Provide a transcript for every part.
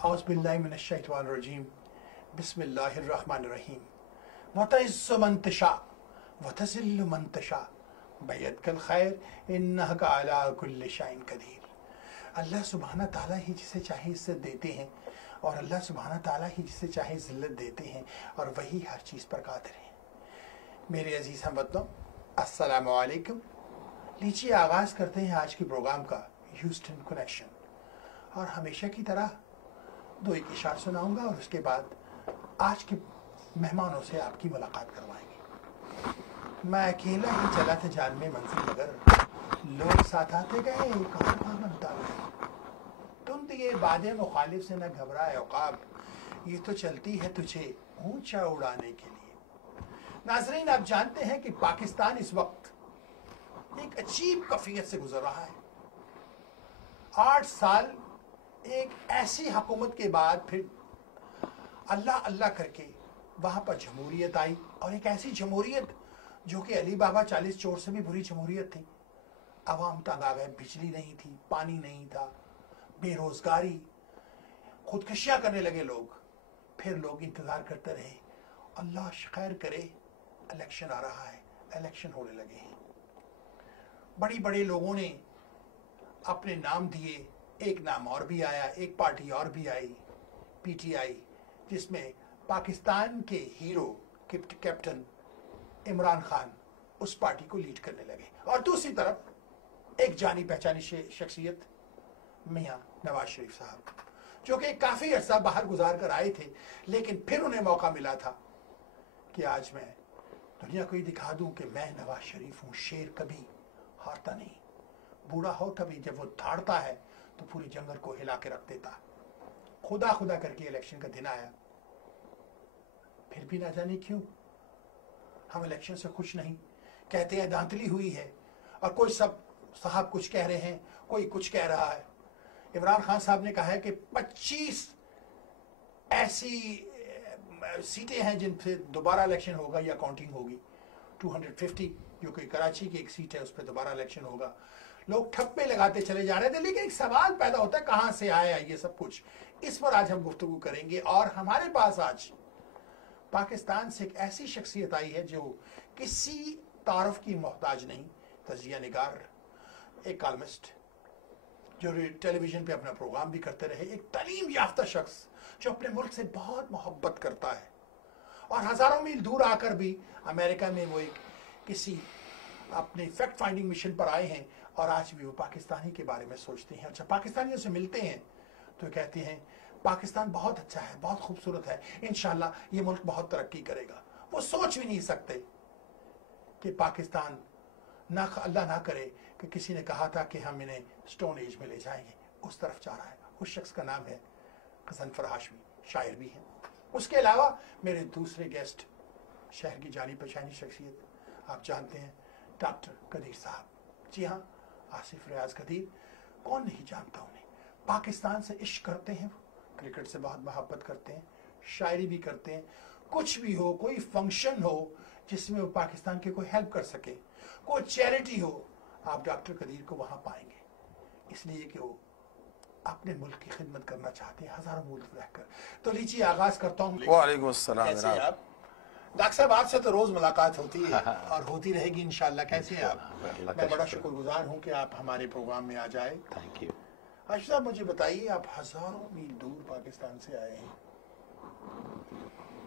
أعوذ بالله من الشيطان الرجيم بسم الله الرحمن الرحيم وتعز من تشاء وتذل من تشاء بيدك الخير إنك على كل شيء قدير. اللہ سبحانہ تعالیٰ ہی جسے چاہے عزت دیتے ہیں اور اللہ سبحانہ تعالیٰ ہی جسے چاہے ذلت دیتے ہیں اور وہی ہر چیز پر قادر ہیں. میرے عزیز ہم وطنوں السلام علیکم. لیجیے آغاز کرتے ہیں آج کے پروگرام کا ہیوسٹن کنیکشن، اور ہمیشہ کی طرح دو ایک اشعار سناؤں گا اور اس کے بعد آج کے مہمانوں سے آپ کی ملاقات کروائیں گے. میں اکیلا ہی چلا تھا جان میں منزل مگر لوگ ساتھ آتے گئے کارواں بنتا گیا. تم یہ باد مخالف سے نہ گھبرائے عقاب، یہ تو چلتی ہے تجھے اونچا اڑانے کے لیے. ناظرین، آپ جانتے ہیں کہ پاکستان اس وقت ایک عجیب کیفیت سے گزر رہا ہے. 8 سال ایک ایسی حکومت کے بعد پھر اللہ اللہ کر کے وہاں پر جمہوریت آئی، اور ایک ایسی جمہوریت جو کہ علی بابا 40 چور سے بھی بری جمہوریت تھی. عوام تنگ آ گئے، بجلی نہیں تھی، پانی نہیں تھا، بے روزگاری، خودکشیاں کرنے لگے لوگ. پھر لوگ انتظار کرتے رہے، اللہ خیر کرے الیکشن آ رہا ہے، الیکشن ہونے لگے ہیں. بڑی بڑے لوگوں نے اپنے نام دیے، ایک نام اور بھی آیا، ایک پارٹی اور بھی آئی، پی ٹی آئی، جس میں پاکستان کے ہیرو کیپٹن عمران خان اس پارٹی کو لیڈ کرنے لگے. اور دوسری طرف ایک جانی پہچانی شخصیت میاں نواز شریف صاحب، جو کہ کافی عرصہ باہر گزار کر آئے تھے، لیکن پھر انہیں موقع ملا تھا کہ آج میں دنیا کو یہ دکھا دوں کہ میں نواز شریف ہوں. شیر کبھی ہارتا نہیں، بوڑھا ہوتا بھی جب وہ دھاڑتا ہے تو پورے جنگل کو ہلا کے رکھ دیتا. خدا خدا کر کے الیکشن کا دن آیا، پھر بھی نہ جانے کیوں ہم الیکشن سے خوش نہیں. کہتے ہیں دھاندلی ہوئی ہے، اور کوئی سب صاحب کچھ کہہ رہے ہیں، کوئی کچھ کہہ رہا ہے. عمران خان صاحب نے کہا ہے کہ 25 ایسی سیٹیں ہیں جن سے دوبارہ الیکشن ہوگا یا کاؤنٹنگ ہوگی. 250 جو کہ کراچی کی ایک سیٹ ہے، اس پہ دوبارہ الیکشن ہوگا. لوگ ٹھپے لگاتے چلے جا رہے تھے، لیکن ایک سوال پیدا ہوتا ہے کہاں سے آیا یہ سب کچھ. اس پر آج ہم گفتگو کریں گے، اور ہمارے پاس آج پاکستان سے ایک ایسی شخصیت آئی ہے جو کسی تعارف کی محتاج نہیں. تجزیہ نگار، ایک کالمسٹ جو ٹیلی ویژن پہ اپنا پروگرام بھی کرتے رہے، ایک تعلیم یافتہ شخص جو اپنے ملک سے بہت محبت کرتا ہے، اور ہزاروں میل دور آ کر بھی امریکہ میں وہ ایک کسی اپنے فیکٹ فائنڈنگ مشن پر آئے ہیں، اور آج بھی وہ پاکستانی کے بارے میں سوچتے ہیں. اور جب پاکستانیوں سے ملتے ہیں تو کہتے ہیں پاکستان بہت اچھا ہے، بہت خوبصورت ہے، انشاءاللہ یہ ملک بہت ترقی کرے گا. وہ سوچ بھی نہیں سکتے کہ پاکستان نہ اللہ نہ کرے کہ کسی نے کہا تھا کہ ہم انہیں سٹون ایج میں لے جائیں گے، اس طرف جا رہا ہے. اس شخص کا نام ہے غضنفر ہاشمی، شاعر بھی ہیں. اس کے علاوہ میرے دوسرے گیسٹ شہر کی جانی پہچانی شخصیت آپ جانتے ہیں، ڈاکٹر قدیر صاحب. جی ہاں، آصف ریاض قدیر، کون نہیں جانتا انہیں. پاکستان سے عشق کرتے ہیں، کرکٹ سے بہت محبت کرتے ہیں، شاعری بھی کرتے ہیں. کچھ بھی ہو، کوئی فنکشن ہو جس میں وہ پاکستان کے کوئی ہیلپ کر سکے، کوئی چیریٹی ہو، آپ ڈاکٹر قدیر کو وہاں پائیں گے، اس لیے کہ وہ اپنے ملک کی خدمت کرنا چاہتے ہیں ہزاروں ملک رہ کر. تو لیجیے آغاز کرتا ہوں. وعلیکم السلام. کیسے ہیں آپ ڈاکٹر صاحب؟ آپ سے تو روز ملاقات ہوتی ہے اور ہوتی رہے گی انشاءاللہ. کیسے ہیں آپ؟ میں بڑا شکر گزار ہوں کہ آپ ہمارے پروگرام میں آ جائے. Thank you. آشف صاحب، مجھے بتائیے، آپ ہزاروں میل دور پاکستان سے آئے ہیں،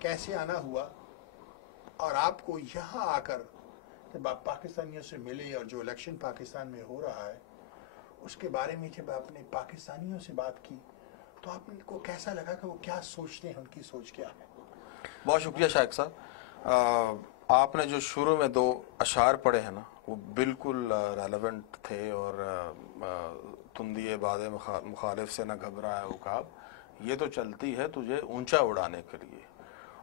کیسے آنا ہوا؟ اور آپ کو یہاں آ کر جب آپ پاکستانیوں سے ملے اور جو الیکشن پاکستان میں ہو رہا ہے اس کے بارے میں جب آپ نے پاکستانیوں سے بات کی تو آپ کو کیسا لگا کہ وہ کیا سوچتے ہیں، ان کی سوچ کیا ہے؟ بہت شکریہ شائق صاحب. آپ نے جو شروع میں 2 اشعار پڑھے ہیں نا، وہ بالکل ریلیونٹ تھے. اور تندیے باد مخالف سے نہ گھبرائے عقاب، یہ تو چلتی ہے تجھے اونچا اڑانے کے لیے،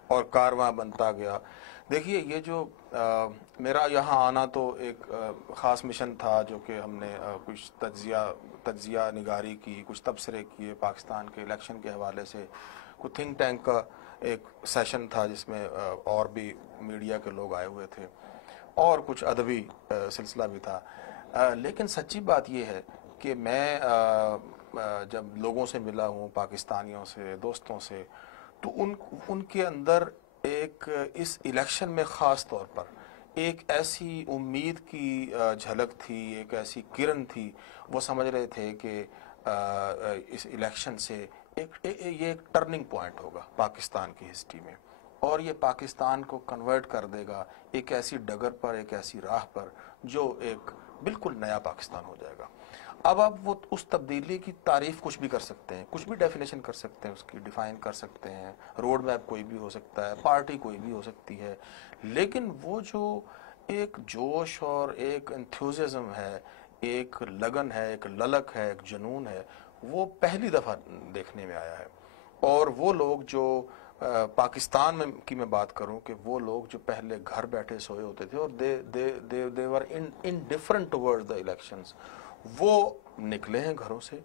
اور کارواں بنتا گیا. دیکھیے، یہ جو میرا یہاں آنا تو ایک خاص مشن تھا، جو کہ ہم نے کچھ تجزیہ نگاری کی، کچھ تبصرے کیے پاکستان کے الیکشن کے حوالے سے. کچھ تھنک ٹینک کا ایک سیشن تھا جس میں اور بھی میڈیا کے لوگ آئے ہوئے تھے، اور کچھ ادبی سلسلہ بھی تھا. لیکن سچی بات یہ ہے کہ میں جب لوگوں سے ملا ہوں، پاکستانیوں سے، دوستوں سے، تو ان کے اندر ایک اس الیکشن میں خاص طور پر ایک ایسی امید کی جھلک تھی، ایک ایسی کرن تھی. وہ سمجھ رہے تھے کہ اس الیکشن سے یہ ایک ٹرننگ پوائنٹ ہوگا پاکستان کی ہسٹری میں، اور یہ پاکستان کو کنورٹ کر دے گا ایک ایسی ڈگر پر، ایک ایسی راہ پر جو ایک بالکل نیا پاکستان ہو جائے گا. اب آپ وہ اس تبدیلی کی تعریف کچھ بھی کر سکتے ہیں، کچھ بھی ڈیفینیشن کر سکتے ہیں، اس کی ڈیفائن کر سکتے ہیں، روڈ میپ کوئی بھی ہو سکتا ہے، پارٹی کوئی بھی ہو سکتی ہے، لیکن وہ جو ایک جوش اور ایک انتھوزیزم ہے، ایک لگن ہے، ایک للک ہے، ایک جنون ہے، وہ پہلی دفعہ دیکھنے میں آیا ہے. اور وہ لوگ جو پاکستان میں کی میں بات کروں کہ وہ لوگ جو پہلے گھر بیٹھے سوئے ہوتے تھے اور they were indifferent towards the elections، وہ نکلے ہیں گھروں سے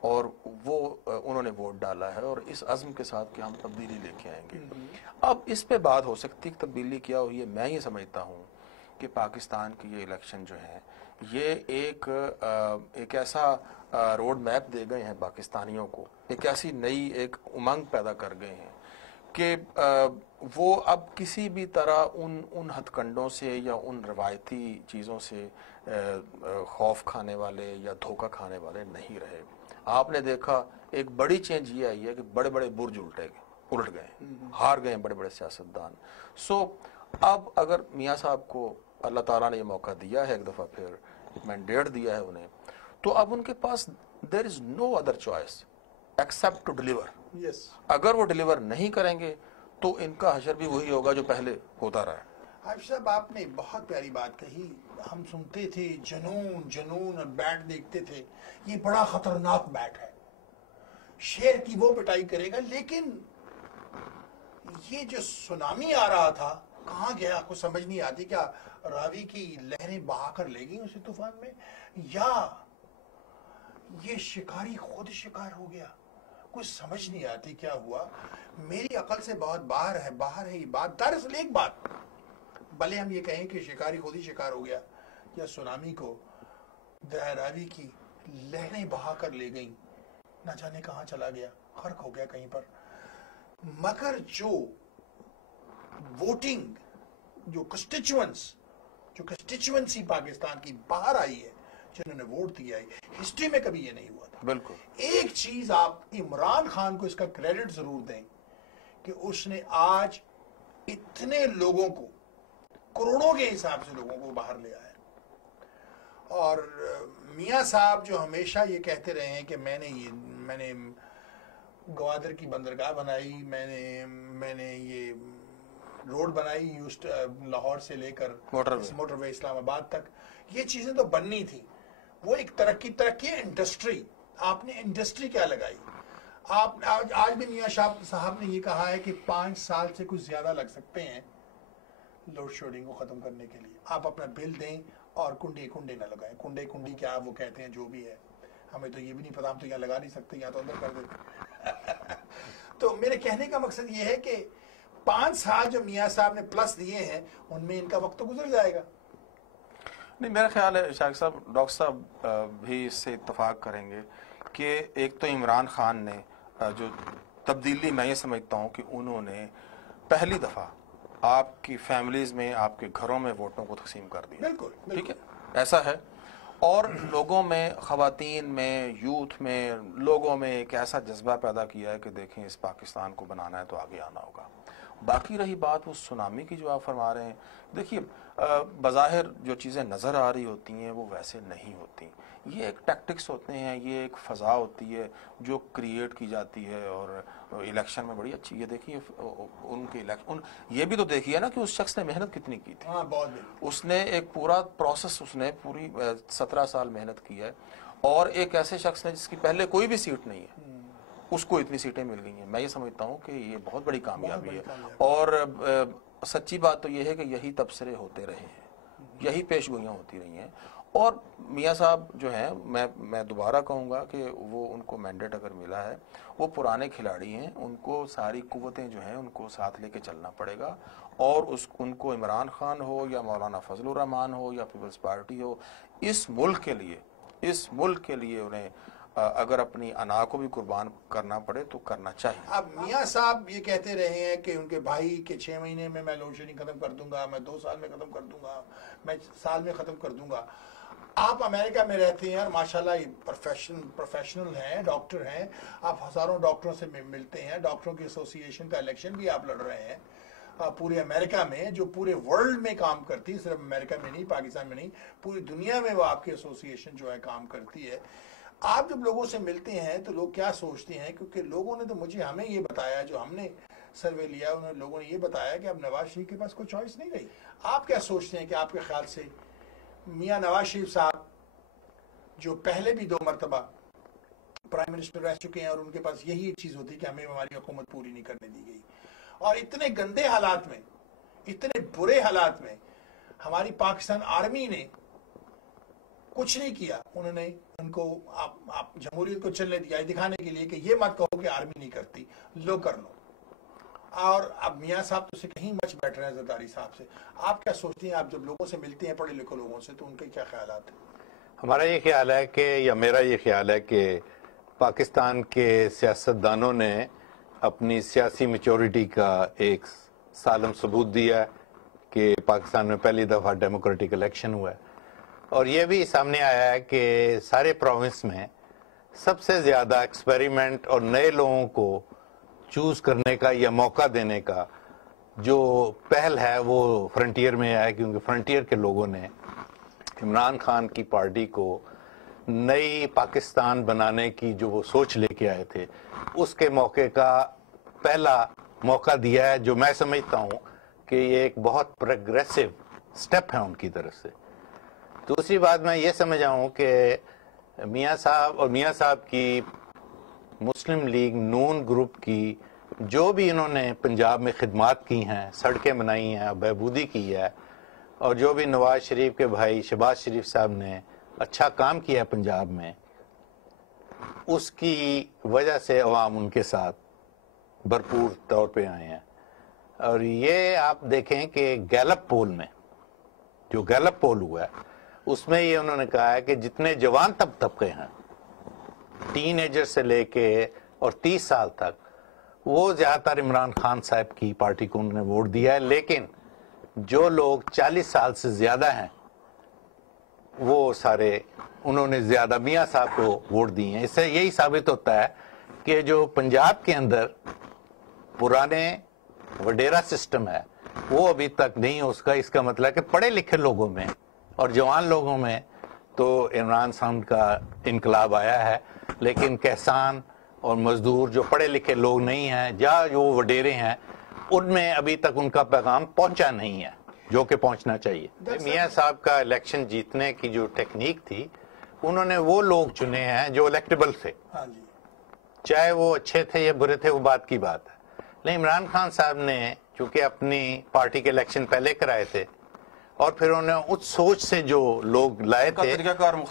اور وہ انہوں نے ووٹ ڈالا ہے، اور اس عزم کے ساتھ کہ ہم تبدیلی لے کے آئیں گے. اب اس پہ بات ہو سکتی ہے کہ تبدیلی کیا ہوئی ہے. میں یہ سمجھتا ہوں کہ پاکستان کی یہ الیکشن جو ہیں یہ ایک ایسا روڈ میپ دے گئے ہیں پاکستانیوں کو، ایک ایسی نئی ایک امنگ پیدا کر گئے ہیں کہ وہ اب کسی بھی طرح ان ہتھ کنڈوں سے یا ان روایتی چیزوں سے خوف کھانے والے یا دھوکہ کھانے والے نہیں رہے. آپ نے دیکھا ایک بڑی چینج یہ آئی ہے کہ بڑے بڑے برج الٹ گئے، ہار گئے بڑے بڑے سیاستدان. سو اب اگر میاں صاحب کو اللہ تعالیٰ نے یہ موقع دیا ہے، ایک دفعہ پھر مینڈیٹ دیا ہے انہیں، تو اب ان کے پاس there is no other choice except to deliver. Yes. اگر وہ ڈیلیور نہیں کریں گے تو ان کا حشر بھی وہی ہوگا جو پہلے ہوتا رہا ہے. عارف صاحب، آپ نے بہت پیاری بات کہی. ہم سنتے تھے جنون اور بیٹ دیکھتے تھے، یہ بڑا خطرناک بیٹ ہے، شیر کی وہ پٹائی کرے گا. لیکن یہ جو سونامی آ رہا تھا کہاں گیا؟ کچھ سمجھ نہیں آتی. کیا راوی کی لہریں بہا کر لے گئی اسے طوفان میں، یا یہ شکاری خود شکار ہو گیا؟ کچھ سمجھ نہیں آتی کیا ہوا. میری عقل سے بہت باہر ہے یہ بات. دراصل ایک بات، بھلے ہم یہ کہیں کہ شکاری خود ہی شکار ہو گیا یا سونامی کو راوی کی لہریں بہا کر لے گئیں، نہ جانے کہاں چلا گیا، غرق ہو گیا کہیں پر. مگر جو ووٹنگ، جو کنسٹیچوئنسی پاکستان کی باہر آئی ہے، جنہوں نے ووٹ دیا ہے، ہسٹری میں کبھی یہ نہیں ہوا تھا. بالکل. ایک چیز آپ عمران خان کو اس کا کریڈٹ ضرور دیں کہ اس نے آج اتنے لوگوں کو، کروڑوں کے حساب سے لوگوں کو باہر لے آیا. اور میاں صاحب جو ہمیشہ یہ کہتے رہے ہیں کہ میں نے گوادر کی بندرگاہ بنائی، میں نے یہ روڈ بنائی لاہور سے لے کر موٹر وے اسلام آباد تک، یہ چیزیں تو بننی تھی. وہ ایک ترقی انڈسٹری. آپ نے انڈسٹری کیا لگائی؟ آپ آج بھی میاں صاحب نے یہ کہا ہے کہ 5 سال سے کچھ زیادہ لگ سکتے ہیں لوڈ شیڈنگ کو ختم کرنے کے لیے. آپ اپنا بل دیں اور کنڈے نہ لگائیں. کنڈی کیا وہ کہتے ہیں، جو بھی ہے ہمیں تو یہ بھی نہیں پتا، ہم تو یہاں لگا نہیں سکتے، یہاں تو اندر کر دیتے. تو میرے کہنے کا مقصد یہ ہے کہ 5 سال جو میاں صاحب نے پلس دیے ہیں ان میں ان کا وقت تو گزر جائے گا. نہیں، میرا خیال ہے شاہد صاحب، ڈاکٹر صاحب بھی اس سے اتفاق کریں گے کہ ایک تو عمران خان نے جو تبدیلی، میں یہ سمجھتا ہوں کہ انہوں نے پہلی دفعہ آپ کی فیملیز میں، آپ کے گھروں میں ووٹوں کو تقسیم کر دیا. بالکل ٹھیک ہے، ایسا ہے. اور لوگوں میں، خواتین میں، یوتھ میں، لوگوں میں ایک ایسا جذبہ پیدا کیا ہے کہ دیکھیں اس پاکستان کو بنانا ہے تو آگے آنا ہوگا. باقی رہی بات وہ سونامی کی جو آپ فرما رہے ہیں، دیکھیے بظاہر جو چیزیں نظر آ رہی ہوتی ہیں وہ ویسے نہیں ہوتی. یہ ایک ٹیکٹکس ہوتے ہیں، یہ ایک فضا ہوتی ہے جو کریٹ کی جاتی ہے. اور الیکشن میں بڑی اچھی، یہ دیکھیے ان کے الیکشن، یہ بھی تو دیکھیے نا کہ اس شخص نے محنت کتنی کی تھی. اس نے ایک پورا پروسیس، اس نے پوری 17 سال محنت کی ہے. اور ایک ایسے شخص نے جس کی پہلے کوئی بھی سیٹ نہیں ہے، اس کو اتنی سیٹیں مل گئی ہیں. میں یہ سمجھتا ہوں کہ یہ بہت بڑی کامیابی ہے. اور سچی بات تو یہ ہے کہ یہی تبصرے ہوتے رہے ہیں، یہی پیش گوئیاں ہوتی رہی ہیں. اور میاں صاحب جو ہیں، میں دوبارہ کہوں گا کہ وہ ان کو مینڈیٹ اگر ملا ہے، وہ پرانے کھلاڑی ہیں، ان کو ساری قوتیں جو ہیں ان کو ساتھ لے کے چلنا پڑے گا. اور ان کو عمران خان ہو یا مولانا فضل الرحمان ہو یا پیپلز پارٹی ہو، اس ملک کے لیے انہیں اگر اپنی انا کو بھی قربان کرنا پڑے تو کرنا چاہیے. اب میاں صاحب یہ کہتے رہے ہیں کہ ان کے بھائی کے 6 مہینے میں لوڈ شیڈنگ ختم کر دوں گا, میں 2 سال میں ختم کر دوں گا, میں سال میں ختم کر دوں گا. آپ امریکہ میں رہتے ہیں اور ماشاءاللہ پروفیشنل ہیں, ڈاکٹر ہیں, آپ ہزاروں ڈاکٹروں سے ملتے ہیں, ڈاکٹروں کی ایسوسی ایشن کا الیکشن بھی آپ لڑ رہے ہیں پورے امریکہ میں, جو پورے ورلڈ میں کام کرتی ہے, صرف امریکہ میں نہیں, پاکستان میں نہیں, پوری دنیا میں وہ آپ کی ایسوسی ایشن جو ہے کام کرتی ہے. آپ جب لوگوں سے ملتے ہیں تو لوگ کیا سوچتے ہیں, کیونکہ لوگوں نے تو ہمیں یہ بتایا, جو ہم نے سروے لیا انہوں لوگوں نے یہ بتایا کہ اب نواز شریف کے پاس کوئی چوائس نہیں رہی. آپ کیا سوچتے ہیں کہ آپ کے خیال سے میاں نواز شریف صاحب جو پہلے بھی 2 مرتبہ پرائم منسٹر رہ چکے ہیں اور ان کے پاس یہی ایک چیز ہوتی ہے کہ ہمیں ہماری حکومت پوری نہیں کرنے دی گئی, اور اتنے گندے حالات میں, اتنے برے حالات میں ہماری پاکستان آرمی نے کچھ نہیں کیا, انہوں نے ان کو آپ جمہوریت کو چلنے دیا دکھانے کے لیے کہ یہ مت کہو کہ آرمی نہیں کرتی, لو کر لو. اور اب میاں صاحب تو سے کہیں مچ بیٹھ رہے ہیں زرداری صاحب سے. آپ کیا سوچتے ہیں, آپ جب لوگوں سے ملتے ہیں پڑھے لکھے لوگوں سے, تو ان کے کیا خیالات ہیں؟ ہمارا یہ خیال ہے کہ, یا میرا یہ خیال ہے کہ پاکستان کے سیاستدانوں نے اپنی سیاسی میچورٹی کا ایک سالم ثبوت دیا ہے کہ پاکستان میں پہلی دفعہ ڈیموکریٹک الیکشن ہوا ہے, اور یہ بھی سامنے آیا ہے کہ سارے پروونس میں سب سے زیادہ ایکسپیریمنٹ اور نئے لوگوں کو چوز کرنے کا یا موقع دینے کا جو پہل ہے وہ فرنٹیئر میں ہے, کیونکہ فرنٹیئر کے لوگوں نے عمران خان کی پارٹی کو نئی پاکستان بنانے کی جو وہ سوچ لے کے آئے تھے, اس کے موقع کا پہلا موقع دیا ہے, جو میں سمجھتا ہوں کہ یہ ایک بہت پروگریسو سٹیپ ہے ان کی طرف سے. دوسری بات میں یہ سمجھا ہوں کہ میاں صاحب اور میاں صاحب کی مسلم لیگ نون گروپ کی جو بھی انہوں نے پنجاب میں خدمات کی ہیں, سڑکیں بنائی ہیں, بہبودی کی ہے, اور جو بھی نواز شریف کے بھائی شہباز شریف صاحب نے اچھا کام کیا ہے پنجاب میں, اس کی وجہ سے عوام ان کے ساتھ بھرپور طور پہ آئے ہیں. اور یہ آپ دیکھیں کہ گیلپ پول میں, جو گیلپ پول ہوا ہے, اس میں یہ انہوں نے کہا ہے کہ جتنے جوان طبقے ہیں, ٹین ایجر سے لے کے اور 30 سال تک, وہ زیادہ تر عمران خان صاحب کی پارٹی کو انہوں نے ووٹ دیا ہے. لیکن جو لوگ 40 سال سے زیادہ ہیں وہ سارے انہوں نے زیادہ میاں صاحب کو ووٹ دی ہیں. اس سے یہی ثابت ہوتا ہے کہ جو پنجاب کے اندر پرانے وڈیرا سسٹم ہے وہ ابھی تک نہیں ہو سکا. اس کا مطلب ہے کہ پڑھے لکھے لوگوں میں اور جوان لوگوں میں تو عمران صاحب کا انقلاب آیا ہے, لیکن کسان اور مزدور جو پڑھے لکھے لوگ نہیں ہیں یا جو وڈیرے ہیں, ان میں ابھی تک ان کا پیغام پہنچا نہیں ہے جو کہ پہنچنا چاہیے. میاں صاحب کا الیکشن جیتنے کی جو ٹیکنیک تھی, انہوں نے وہ لوگ چنے ہیں جو الیکٹیبل تھے, چاہے وہ اچھے تھے یا برے تھے وہ بات کی بات ہے. لیکن عمران خان صاحب نے چونکہ اپنی پارٹی کے الیکشن پہلے کرائے تھے, اور پھر انہوں نے اس سوچ سے جو لوگ لائے تھے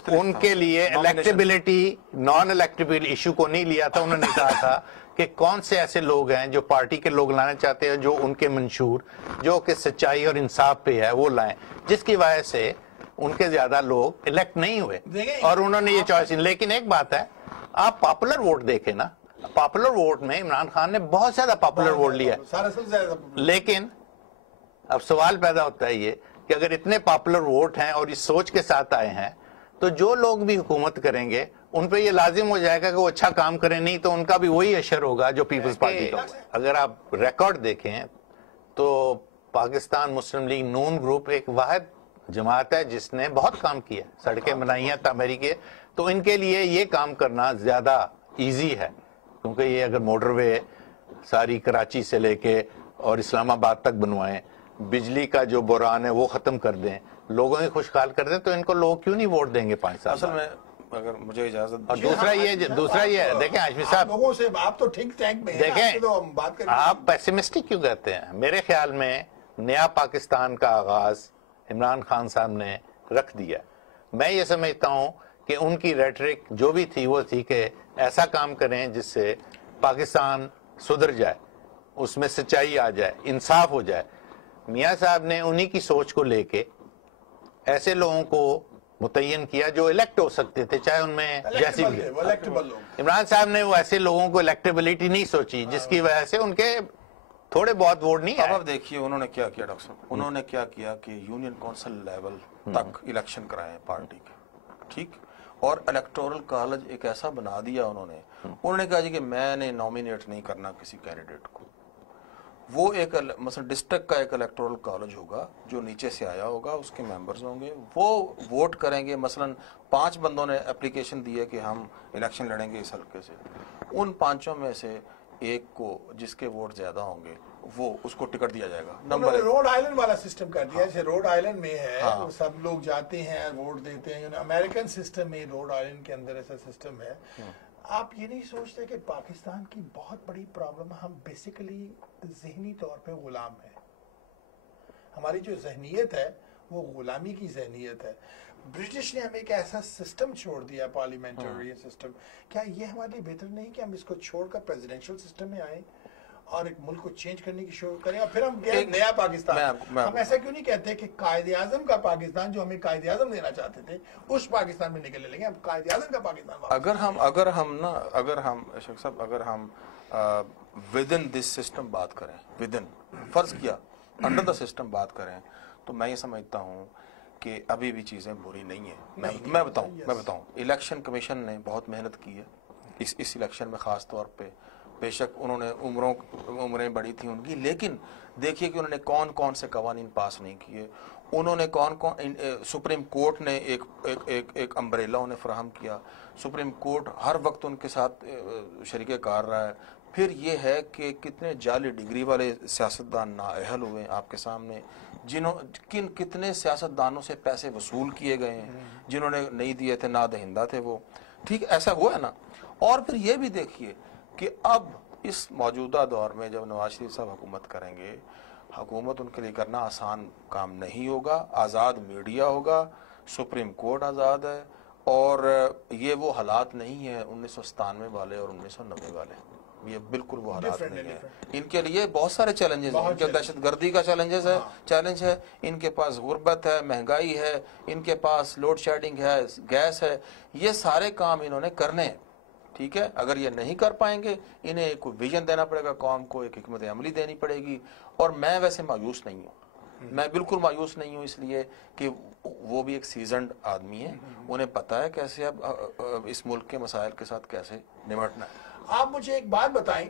ان کے لیے الیکٹیبلٹی نان الیکٹیبل ایشو کو نہیں لیا تھا. انہوں نے کہا تھا کہ کون سے ایسے لوگ ہیں جو پارٹی کے لوگ لانا چاہتے ہیں, جو ان کے منشور جو کہ سچائی اور انصاف پہ ہے وہ لائیں, جس کی وجہ سے ان کے زیادہ لوگ الیکٹ نہیں ہوئے, اور انہوں نے یہ چوائس. لیکن ایک بات ہے, آپ پاپولر ووٹ دیکھیں نا, پاپولر ووٹ میں عمران خان نے بہت زیادہ پاپولر ووٹ لیا, لیکن اب سوال پیدا ہوتا ہے یہ کہ اگر اتنے پاپولر ووٹ ہیں اور اس سوچ کے ساتھ آئے ہیں, تو جو لوگ بھی حکومت کریں گے ان پہ یہ لازم ہو جائے گا کہ وہ اچھا کام کریں, نہیں تو ان کا بھی وہی اشر ہوگا جو پیپلز پارٹی کا. اگر آپ ریکارڈ دیکھیں تو پاکستان مسلم لیگ نون گروپ ایک واحد جماعت ہے جس نے بہت کام کیا, سڑکیں بنائی ہیں, تعمیری کی, تو ان کے لیے یہ کام کرنا زیادہ ایزی ہے, کیونکہ یہ اگر موٹر وے ساری کراچی سے لے کے اور اسلام آباد تک بنوائیں, بجلی کا جو بحران ہے وہ ختم کر دیں, لوگوں کی خوشحال کر دیں, تو ان کو لوگ کیوں نہیں ووٹ دیں گے 5 سال؟ اصل میں اگر مجھے اجازت, اور دوسرا یہ دیکھیں ہاشمی صاحب, لوگوں سے آپ تو ٹھیک ٹھیک میں دیکھیں آپ پیسیمسٹک کیوں کہتے ہیں؟ میرے خیال میں نیا پاکستان کا آغاز عمران خان صاحب نے رکھ دیا. میں یہ سمجھتا ہوں کہ ان کی ریٹرک جو بھی تھی وہ تھی کہ ایسا کام کریں جس سے پاکستان سدھر جائے, اس میں سچائی آ جائے, انصاف ہو جائے. میاں صاحب نے انہی کی سوچ کو لے کے ایسے لوگوں کو متعین کیا جو الیکٹ ہو سکتے تھے، چاہے ان میں جیسی بھی. وہ electable لوگ. عمران صاحب نے وہ ایسے لوگوں کو الیکٹیبلٹی نہیں سوچی جس کی وجہ سے ان کے تھوڑے بہت ووٹ نہیں آئے. اب دیکھیے انہوں نے کیا کیا ڈاکٹر صاحب، انہوں نے کیا کیا کہ یونین کونسل لیول تک الیکشن کرائے پارٹی کے، ٹھیک، اور الیکٹورل کالج ایک ایسا بنا دیا انہوں نے کہا جی کہ میں نے نامینیٹ نہیں کرنا کسی کینڈیڈیٹ کو. وہ ایک مثلا ڈسٹرکٹ کا ایک الیکٹورل کالج ہوگا جو نیچے سے آیا ہوگا، اس کے ممبرز ہوں گے، وہ ووٹ کریں گے. مثلا 5 بندوں نے اپلیکیشن دی ہے کہ ہم الیکشن لڑیں گے اس حلقے سے، ان 5 میں سے ایک کو جس کے ووٹ زیادہ ہوں گے وہ اس کو ٹکٹ دیا جائے گا. نمبر روڈ آئلینڈ والا سسٹم کر دیا، جیسے روڈ آئلینڈ میں ہے سب لوگ جاتے ہیں ووٹ دیتے ہیں. امریکن سسٹم میں روڈ آئلینڈ کے اندر ایسا سسٹم ہے. آپ یہ نہیں سوچتے کہ پاکستان کی بہت بڑی پرابلم، ہم بیسیکلی ذہنی طور پہ غلام ہیں. ہماری جو ذہنیت ہے وہ غلامی کی ذہنیت ہے. برٹش نے ہمیں ایک ایسا سسٹم چھوڑ دیا پارلیمنٹری سسٹم. کیا یہ ہمارے لیے بہتر نہیں کہ ہم اس کو چھوڑ کر پریزیڈنشل سسٹم میں آئیں اور ایک ملک کو چینج کرنے کی شروع کریں اور پھر ہم نیا پاکستان. ہم ایسا کیوں نہیں کہتے کہ قائد اعظم کا پاکستان جو ہمیں قائد اعظم دینا چاہتے تھے اس پاکستان میں نکل لیں گے، ہم قائد اعظم کا پاکستان. اگر ہم ود ان دس سسٹم بات کریں، ود ان فرض کیا انڈر دا سسٹم بات کریں، تو میں یہ سمجھتا ہوں کہ ابھی بھی چیزیں بری نہیں ہیں. میں بتاؤں الیکشن کمیشن نے بہت محنت کی ہے اس الیکشن میں خاص طور پہ. بے شک انہوں نے عمریں بڑی تھیں ان کی، لیکن دیکھیے کہ انہوں نے کون کون سے قوانین پاس نہیں کیے. انہوں نے سپریم کورٹ نے ایک امبریلا انہیں فراہم کیا. سپریم کورٹ ہر وقت ان کے ساتھ شریک کار رہا ہے. پھر یہ ہے کہ کتنے جعلی ڈگری والے سیاستدان نااہل ہوئے آپ کے سامنے، کتنے سیاستدانوں سے پیسے وصول کیے گئے ہیں جنہوں نے نہیں دیے تھے، نادہندہ تھے وہ. ٹھیک، ایسا ہوا ہے نا. اور پھر یہ بھی دیکھیے کہ اب اس موجودہ دور میں جب نواز شریف صاحب حکومت کریں گے، حکومت ان کے لیے کرنا آسان کام نہیں ہوگا. آزاد میڈیا ہوگا، سپریم کورٹ آزاد ہے، اور یہ وہ حالات نہیں ہیں 1997 والے اور 1990 والے. یہ بالکل وہ حالات نہیں ہیں. ان کے لیے بہت سارے چیلنجز ہیں. ان کے دہشت گردی کا چیلنج ہے، ان کے پاس غربت ہے، مہنگائی ہے، ان کے پاس لوڈ شیڈنگ ہے، گیس ہے. یہ سارے کام انہوں نے کرنے ہیں. ٹھیک ہے، اگر یہ نہیں کر پائیں گے انہیں ایک ویژن دینا پڑے گا، قوم کو ایک حکمت عملی دینی پڑے گی. اور میں ویسے مایوس نہیں ہوں، میں بالکل مایوس نہیں ہوں، اس لیے کہ وہ بھی ایک سیزنڈ آدمی ہے، انہیں پتا ہے کیسے اب اس ملک کے مسائل کے ساتھ کیسے نمٹنا ہے. آپ مجھے ایک بات بتائیں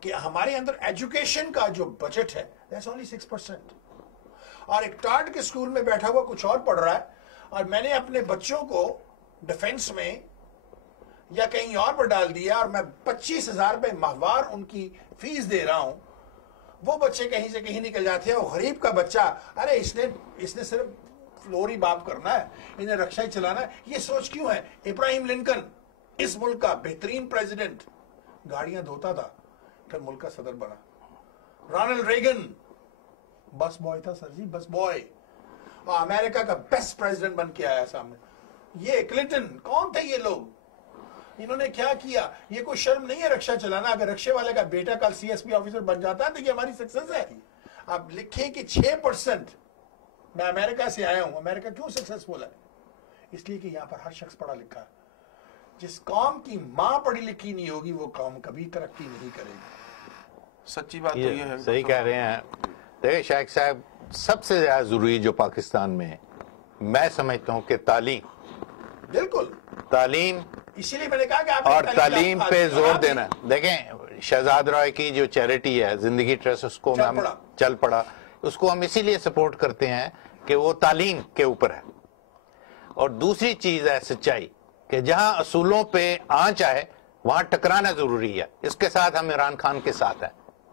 کہ ہمارے اندر ایجوکیشن کا جو بجٹ ہے that's only 6%، اور ایک ٹارٹ کے اسکول میں بیٹھا ہوا کچھ اور پڑھ رہا ہے، اور میں نے اپنے بچوں کو ڈیفنس میں یا کہیں اور پر ڈال دیا اور میں 25,000 روپے ماہوار ان کی فیس دے رہا ہوں. وہ بچے کہیں سے کہیں نکل جاتے ہیں. وہ غریب کا بچہ، ارے اس نے صرف فلور ہی باپ کرنا ہے، انہیں رکشا ہی چلانا ہے. یہ سوچ کیوں ہے؟ ابراہیم لنکن اس ملک کا بہترین پریزیڈنٹ، گاڑیاں دھوتا تھا، پھر ملک کا صدر بنا. رونلڈ ریگن بس بوائے تھا سر جی، بس بوائے، اور امریکہ کا بیسٹ پریزیڈنٹ بن کے آیا سامنے. یہ کلنٹن، کون تھے یہ لوگ؟ انہوں نے کیا کیا؟ یہ کوئی شرم نہیں ہے رکشا چلانا. اگر رکشے والے کا بیٹا کل سی ایس پی آفیسر بن جاتا ہے تو یہ ہماری سکسس ہے. آپ لکھیں کہ 6%. میں امریکہ سے آیا ہوں. امریکہ کیوں سکسسفل ہے؟ اس لیے کہ یہاں پر ہر شخص پڑھا لکھا ہے. جس قوم کی ماں پڑھی لکھی نہیں ہوگی وہ قوم کبھی ترقی نہیں کرے گی. سچی بات تو یہ ہے. صحیح کہہ رہے ہیں. دیکھیں شیخ صاحب، سب سے زیادہ ضروری جو پاکستان میں ہے، میں سمجھتا ہوں کہ تعلیم. بالکل تعلیم، اسی لیے میں نے کہا کہ آپ اور تعلیم پہ زور دینا. دیکھیں شہزاد رائے کی جو چیریٹی ہے زندگی ٹرسٹ، اس کو ہم چل پڑا، اس کو ہم اسی لیے سپورٹ کرتے ہیں کہ وہ تعلیم کے اوپر ہے. اور دوسری چیز ہے سچائی، کہ جہاں اصولوں پہ آنچ آئے وہاں ٹکرانا ضروری ہے. اس کے ساتھ ہم عمران خان کے ساتھ ہیں،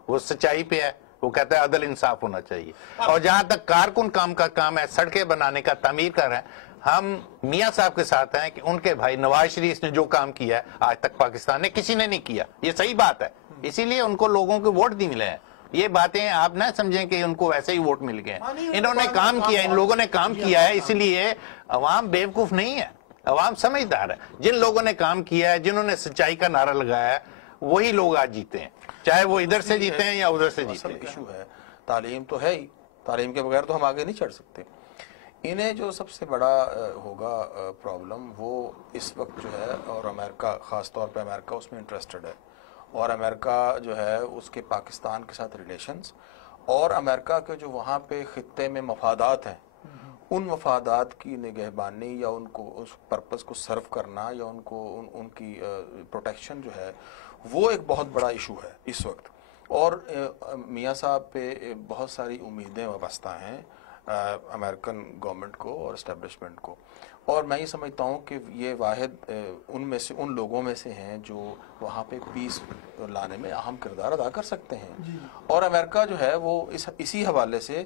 وہ سچائی پہ ہے. وہ کہتا ہے عدل انصاف ہونا چاہیے. اور جہاں تک کارکن کام کا کام ہے، سڑکیں بنانے کا، تعمیر کر رہے ہیں، ہم میاں صاحب کے ساتھ ہیں کہ ان کے بھائی نواز شریف نے جو کام کیا ہے آج تک پاکستان نے کسی نے نہیں کیا. یہ صحیح بات ہے، اسی لیے ان کو لوگوں کے ووٹ نہیں ملے ہیں. یہ باتیں آپ نہ سمجھیں کہ ان کو ویسے ہی ووٹ مل گئے ہیں. انہوں نے کام کیا، ان لوگوں نے کام کیا ہے. اسی لیے عوام بیوقوف نہیں ہے، عوام سمجھدار ہے. جن لوگوں نے کام کیا ہے، جنہوں نے سچائی کا نعرہ لگایا ہے، وہی لوگ آج جیتے ہیں، چاہے وہ ادھر سے جیتے ہیں یا ادھر سے جیتے ہیں. ایشو ہے تعلیم تو ہے ہی، تعلیم کے بغیر تو ہم آگے نہیں چڑھ سکتے. انہیں جو سب سے بڑا ہوگا پرابلم وہ اس وقت جو ہے، اور امریکہ خاص طور پہ امریکہ اس میں انٹرسٹڈ ہے، اور امریکہ جو ہے اس کے پاکستان کے ساتھ ریلیشنز، اور امریکہ کے جو وہاں پہ خطے میں مفادات ہیں، ان مفادات کی نگہبانی یا ان کو اس پرپس کو سرو کرنا یا ان کو ان کی پروٹیکشن جو ہے وہ ایک بہت بڑا ایشو ہے اس وقت. اور میاں صاحب پہ بہت ساری امیدیں وابستہ ہیں امریکن گورنمنٹ کو اور اسٹیبلشمنٹ کو، اور میں یہ سمجھتا ہوں کہ یہ واحد ان میں سے ان لوگوں میں سے ہیں جو وہاں پہ پیس لانے میں اہم کردار ادا کر سکتے ہیں. اور امریکہ جو ہے وہ اسی حوالے سے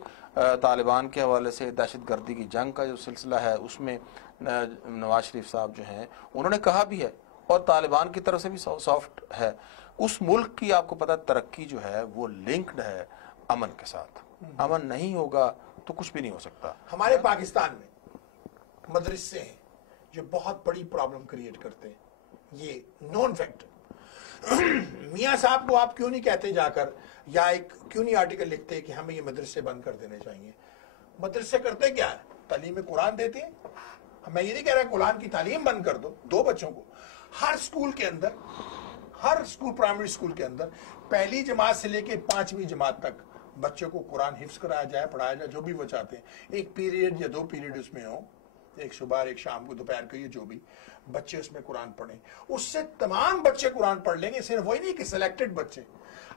طالبان کے حوالے سے دہشت گردی کی جنگ کا جو سلسلہ ہے اس میں نواز شریف صاحب جو ہیں انہوں نے کہا بھی ہے، اور طالبان کی طرف سے بھی سافٹ ہے. اس ملک کی آپ کو پتہ ترقی جو ہے وہ لنکڈ ہے امن کے ساتھ. امن نہیں ہوگا تو کچھ بھی نہیں ہو سکتا. ہمارے پاکستان میں مدرسے ہیں جو بہت بڑی پرابلم کریٹ کرتے ہیں، یہ نون فیکٹ. میاں صاحب کو آپ کیوں نہیں کہتے جا کر، یا ایک کیوں نہیں آرٹیکل لکھتے کہ ہمیں یہ مدرسے بند کر دینے چاہیے؟ مدرسے کرتے کیا ہے؟ تعلیم قرآن دیتے ہیں. میں یہ نہیں کہہ رہا قرآن کی تعلیم بند کر دو، دو بچوں کو ہر سکول کے اندر، ہر سکول پرائمری سکول کے اندر پہلی جماعت سے لے کے 5ویں جماعت تک بچوں کو قرآن حفظ کرایا جائے، پڑھایا جائے، جو بھی وہ چاہتے ہیں. ایک پیریڈ یا 2 پیریڈ اس میں ہو، ایک صبح ایک شام کو، دوپہر کو، یہ جو بھی بچے اس میں قرآن پڑھیں. اس سے تمام بچے قرآن پڑھ لیں گے. صرف وہی نہیں کہ سلیکٹڈ بچے،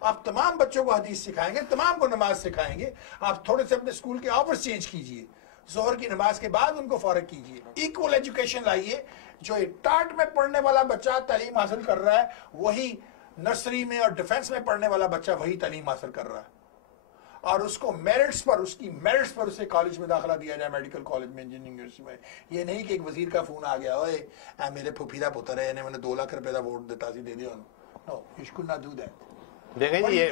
آپ تمام بچوں کو حدیث سکھائیں گے، تمام کو نماز سکھائیں گے. آپ تھوڑے سے اپنے اسکول کے آورز چینج کیجئے، ظہر کی نماز کے بعد ان کو فارغ کیجئے. ایکول ایجوکیشن لائیے. جو ٹارٹ میں پڑھنے والا بچہ تعلیم حاصل کر رہا ہے وہی نرسری میں اور ڈیفنس میں پڑھنے والا بچہ وہی تعلیم حاصل کر رہا ہے، اور اس کو میرٹس پر، اس کی میرٹس پر اسے کالج میں داخلہ دیا جائے، میڈیکل کالج میں، انجینئرنگ یونیورسٹی میں. یہ نہیں کہ ایک وزیر کا فون آ گیا، اوے میرے پھوپھی دا پتر ہے، انہیں 2 لاکھ روپے دا ووٹ دیتا سی دے دیا. No, you should not do that. دیکھیں جی، یہ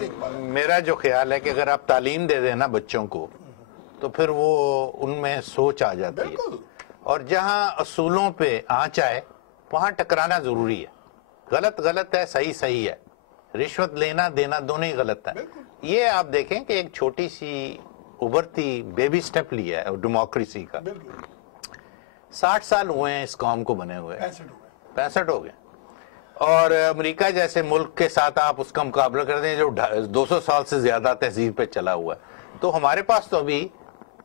میرا جو خیال ہے کہ اگر آپ تعلیم دے دیں نا بچوں کو تو پھر وہ ان میں سوچ آ جاتی ہے. بالکل. اور جہاں اصولوں پہ آنچ آئے وہاں ٹکرانا ضروری ہے. غلط غلط ہے، صحیح صحیح ہے. رشوت لینا دینا دونوں ہی غلط ہے. یہ آپ دیکھیں کہ ایک چھوٹی سی ابھرتی بیبی سٹیپ لیا ہے ڈیموکریسی کا. 60 سال ہوئے ہیں اس قوم کو بنے ہوئے، 65 ہو گئے. اور امریکہ جیسے ملک کے ساتھ آپ اس کا مقابلہ کر دیں جو 200 سال سے زیادہ تہذیب پہ چلا ہوا ہے، تو ہمارے پاس تو ابھی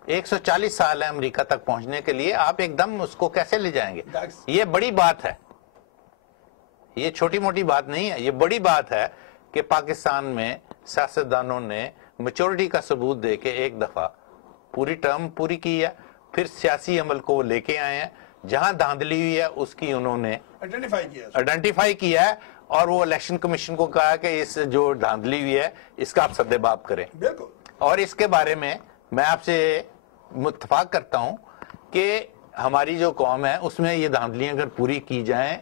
140 سال ہے امریکہ تک پہنچنے کے لیے. آپ ایک دم اس کو کیسے لے جائیں گے؟ یہ بڑی بات ہے، یہ چھوٹی موٹی بات نہیں ہے. یہ بڑی بات ہے کہ پاکستان میں سیاستدانوں نے میچورٹی کا ثبوت دے کے ایک دفعہ پوری ٹرم پوری کی ہے. پھر سیاسی عمل کو وہ لے کے آئے ہیں. جہاں دھاندلی ہوئی ہے اس کی انہوں نے آئیڈینٹیفائی کیا ہے، اور وہ الیکشن کمیشن کو کہا کہ اس جو دھاندلی ہوئی ہے اس کا آپ سدباب کریں. اور اس کے بارے میں میں آپ سے متفق کرتا ہوں کہ ہماری جو قوم ہے اس میں یہ دھاندلیاں اگر پوری کی جائیں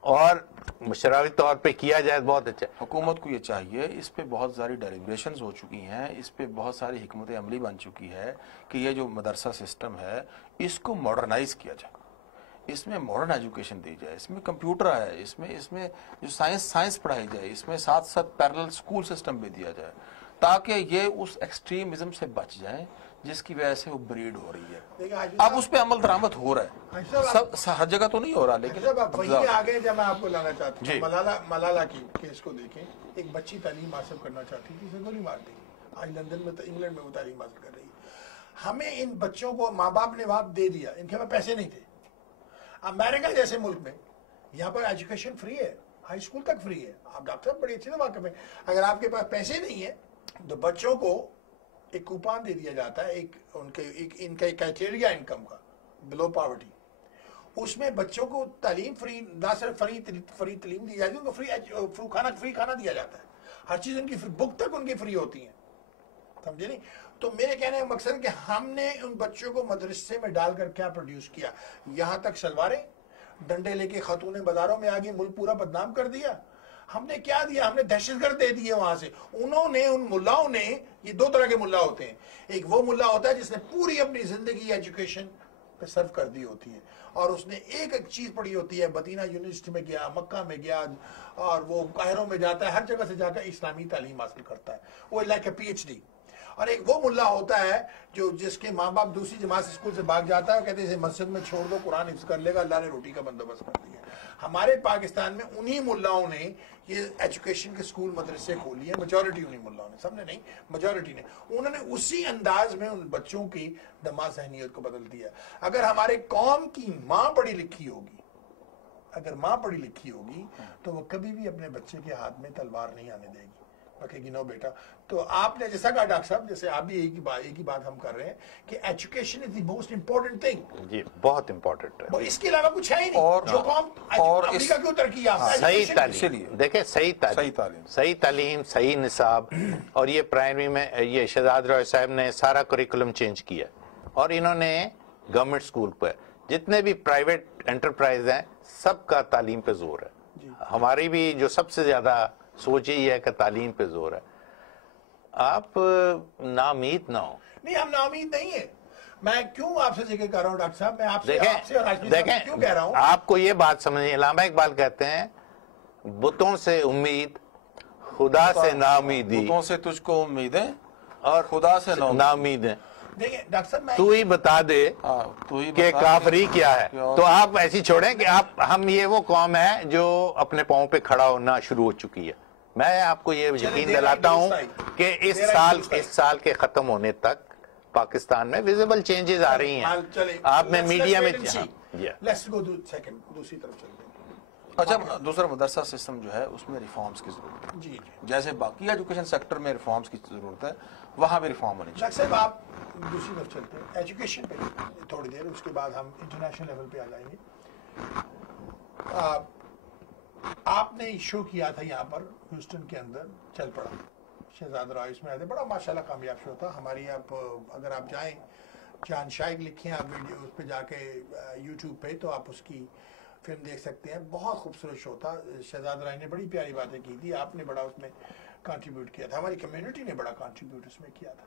اور مشرعی طور پہ کیا جائے بہت اچھا. حکومت کو یہ چاہیے، اس پہ بہت ساری ڈیلیبریشنز ہو چکی ہیں، اس پہ بہت ساری حکمت عملی بن چکی ہے کہ یہ جو مدرسہ سسٹم ہے اس کو ماڈرنائز کیا جائے، اس میں ماڈرن ایجوکیشن دی جائے، اس میں کمپیوٹر ہے، اس میں جو سائنس پڑھائی جائے، اس میں ساتھ ساتھ پیرلل سکول سسٹم بھی دیا جائے، تاکہ یہ اس ایکسٹریمزم سے بچ جائیں جس کی وجہ سے وہ بریڈ ہو رہی ہے. اب اس پہ عمل درآمد ہو رہا ہے، ہر جگہ تو نہیں ہو رہا، لیکن وہی آگے جب میں آپ کو لانا چاہتا ہوں ملالا کی کیس کو دیکھیں. ایک بچی تعلیم حاصل کرنا چاہتی تھی، اسے گولی مار دی. آج لندن میں، انگلینڈ میں وہ تعلیم حاصل کر رہی ہے. ہمیں ان بچوں کو ماں باپ نے وہاں دے دیا، ان کے پاس پیسے نہیں تھے. امریکہ جیسے ملک میں یہاں پر ایجوکیشن فری ہے، ہائی اسکول تک فری ہے. آپ ڈاکٹر صاحب بڑی اچھی سے واقف ہیں. اگر آپ کے پاس پیسے نہیں ہیں تو بچوں کو ایک کوپان دے دیا جاتا ہے، ان کا ایک کرائٹیریا انکم کا، بلو پاورٹی. اس میں بچوں کو تعلیم فری، نہ صرف فری تعلیم دی جاتی ہے، ان کو فری کھانا دیا جاتا ہے. ہر چیز ان کی بک تک ان کی فری ہوتی ہیں. سمجھے نہیں؟ تو میرے کہنے کا مقصد کہ ہم نے ان بچوں کو مدرسے میں ڈال کر کیا پروڈیوس کیا؟ یہاں تک سلواریں، ڈنڈے لے کے خاتونیں بازاروں میں آگئی، ملک پورا بدنام کر دیا. ہم نے کیا دیا؟ ہم نے دہشت گرد دے دیے وہاں سے. انہوں نے، ان ملاؤں نے، یہ 2 طرح کے ملا ہوتے ہیں. ایک وہ ملا ہوتا ہے جس نے پوری اپنی زندگی ایجوکیشن پہ صرف کر دی ہوتی ہے، اور اس نے ایک چیز پڑھی ہوتی ہے. مدینہ یونیورسٹی میں گیا، مکہ میں گیا، اور وہ قاہروں میں جاتا ہے، ہر جگہ سے جا کر اسلامی تعلیم حاصل کرتا ہے. وہ like a P H D. اور ایک وہ ملا ہوتا ہے جو جس کے ماں باپ دوسری جماعت اسکول سے بھاگ جاتا ہے اور کہتے ہیں اسے مسجد میں چھوڑ دو، قرآن حفظ کر لے گا، اللہ نے روٹی کا بندوبست کر دیا. ہمارے پاکستان میں انہی ملاؤں نے یہ ایجوکیشن کے اسکول مدرسے کھولی ہیں، میجورٹی انہی ملاؤں نے، سب نے نہیں، میجورٹی نے. انہوں نے اسی انداز میں ان بچوں کی دماغ ذہنیت کو بدل دیا. اگر ہمارے قوم کی ماں پڑھی لکھی ہوگی، اگر ماں پڑھی لکھی ہوگی تو وہ کبھی بھی اپنے بچے کے ہاتھ میں تلوار نہیں آنے دے گی، وہ کہے گی نو بیٹا. تو آپ نے جیسا کہا ڈاکٹر صاحب، جیسے آپ بھی ایک ہی بات ہم کر رہے ہیں کہ education is the most important thing. جی بہت امپورٹنٹ ہے. اس کے علاوہ کچھ ہے ہی نہیں. جو قوم امریکہ کیوں ترقی یافتہ، صحیح تعلیم، دیکھیں صحیح تعلیم، صحیح نصاب. اور یہ پرائمری میں یہ شہزاد رائے صاحب نے سارا کریکولم چینج کیا اور انہوں نے گورنمنٹ اسکول پہ جتنے بھی پرائیویٹ انٹرپرائز ہیں سب کا تعلیم پہ زور ہے. ہماری بھی جو سب سے زیادہ سوچ یہی ہے کہ تعلیم پہ زور ہے. آپ ناامید نہ ہو. نہیں، ہم ناامید نہیں ہیں. میں کیوں آپ سے ذکر کر رہا ہوں ڈاکٹر صاحب، میں آپ سے اور راجوی صاحب سے کیوں کہہ رہا ہوں؟ آپ کو یہ بات سمجھیں، علامہ اقبال کہتے ہیں بتوں سے امید، خدا سے ناامیدی، بتوں سے تجھ کو امیدیں اور خدا سے ناامیدیں. دیکھیں ڈاکٹر صاحب، میں تو ہی بتا دے کہ کافری کیا ہے. تو آپ ایسی چھوڑیں کہ ہم یہ وہ قوم ہے جو اپنے پاؤں پہ کھڑا ہونا شروع ہو چکی ہے. میں آپ کو یہ یقین دلاتا ہوں کہ اس سال کے ختم ہونے تک پاکستان میں ویزیبل چینجز آ رہی ہیں. آپ میں میڈیا میں دوسری طرف چلتے ہیں. اچھا، دوسرا مدرسہ سسٹم جو ہے اس میں ریفارمز کی ضرورت ہے. جی جیسے باقی ایجوکیشن سیکٹر میں ریفارمز کی ضرورت ہے، وہاں بھی ریفارم ہونی چاہیے. ڈاکٹر صاحب آپ دوسری طرف چلتے ہیں ایجوکیشن پہ تھوڑی دیر، اس کے بعد ہم انٹرنیشنل لیول پہ آ جائیں گے. آپ نے شو کیا تھا یہاں پر ہیوسٹن کے اندر، چل پڑا، شہزاد رائے اس میں آئے تھے، بڑا ماشاءاللہ کامیاب شو تھا. ہماری اگر آپ جائیں جان شائق لکھیں آپ ویڈیو اس پہ جا کے یوٹیوب پہ، تو آپ اس کی فلم دیکھ سکتے ہیں. بہت خوبصورت شو تھا. شہزاد رائے نے بڑی پیاری باتیں کی تھی، آپ نے بڑا اس میں کنٹریبیوٹ کیا تھا، ہماری کمیونٹی نے بڑا کنٹریبیوٹ اس میں کیا تھا.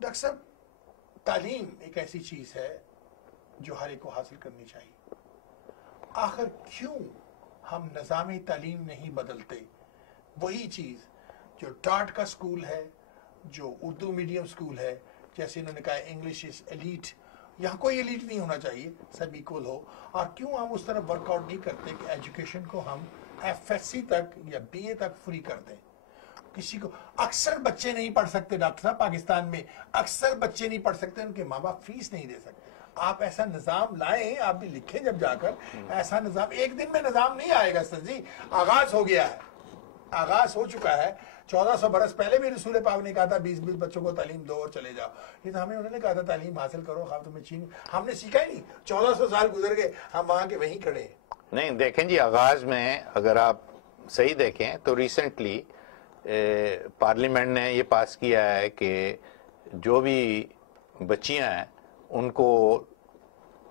ڈاکٹر صاحب، تعلیم ایک ایسی چیز ہے جو ہر ایک کو حاصل کرنی چاہیے. آخر کیوں ہم نظام تعلیم نہیں بدلتے؟ وہی چیز جو ٹاٹ کا سکول ہے، جو اردو میڈیم سکول ہے، جیسے انہوں نے کہا انگلش از ایلیٹ، یہاں کوئی ایلیٹ نہیں ہونا چاہیے، سب ایکول ہو. اور کیوں ہم اس طرح ورک آؤٹ نہیں کرتے کہ ایجوکیشن کو ہم ایف ایس سی تک یا بی اے تک فری کر دیں؟ کسی کو اکثر بچے نہیں پڑھ سکتے ڈاکٹر صاحب، پاکستان میں اکثر بچے نہیں پڑھ سکتے، ان کے ماں باپ فیس نہیں دے سکتے. آپ ایسا نظام لائیں، آپ بھی لکھیں جب جا کر، ایسا نظام ایک دن میں نظام نہیں آئے گا سر جی. آغاز ہو گیا ہے، آغاز ہو چکا ہے. 1400 برس پہلے بھی رسول پاک نے کہا تھا 20 بچوں کو تعلیم دو اور چلے جاؤ. یہ تو ہمیں انہوں نے کہا تھا تعلیم حاصل کرو، خواہ تمہیں چین. ہم نے سیکھا ہی نہیں، 1400 سال گزر گئے، ہم وہاں کے وہیں کھڑے ہیں. نہیں دیکھیں جی، آغاز میں اگر آپ صحیح دیکھیں تو ریسنٹلی پارلیمنٹ نے یہ پاس کیا ہے کہ جو بھی بچیاں ہیں ان کو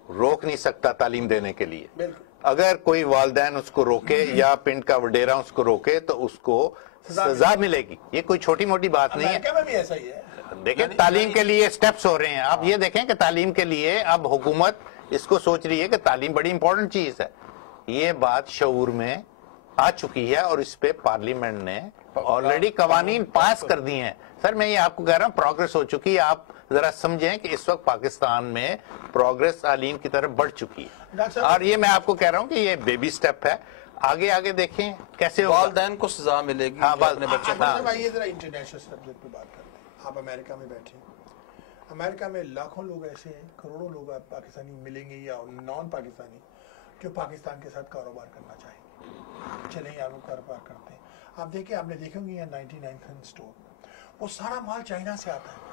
روک نہیں سکتا تعلیم دینے کے لیے. بالکل. اگر کوئی والدین اس کو روکے یا پنڈ کا وڈیرا اس کو روکے تو اس کو سزا ملے گی. یہ کوئی چھوٹی موٹی بات نہیں ہے. امریکہ میں بھی ایسا ہی ہے. دیکھیں تعلیم کے لیے سٹیپس ہو رہے ہیں. آپ یہ دیکھیں کہ تعلیم کے لیے اب حکومت اس کو سوچ رہی ہے کہ تعلیم بڑی امپورٹنٹ چیز ہے. یہ بات شعور میں آ چکی ہے اور اس پہ پارلیمنٹ نے آلریڈی قوانین پاس کر دی ہیں. سر میں یہ آپ کو کہہ رہا ہوں پروگریس ہو چکی ہے. آپ ذرا سمجھیں کہ اس وقت پاکستان میں پروگریس تعلیم کی طرف بڑھ چکی ہے. اور یہ میں آپ کو کہہ رہا ہوں کہ یہ بیبی سٹیپ ہے. آگے دیکھیں کیسے والدین کو سزا ملے گی اپنے بچے کو. آئیے ذرا انٹرنیشنل سبجیکٹ پہ بات کرتے ہیں. آپ امریکہ میں بیٹھے ہیں، امریکہ میں لاکھوں لوگ ایسے ہیں، کروڑوں لوگ آپ پاکستانی ملیں گے یا نان پاکستانی جو پاکستان کے ساتھ کاروبار کرنا چاہیں گے. چلیں آپ لوگ کاروبار کرتے ہیں. آپ دیکھیں، آپ نے دیکھیں گے 99 سینٹ اسٹور، وہ سارا مال چائنا سے آتا ہے.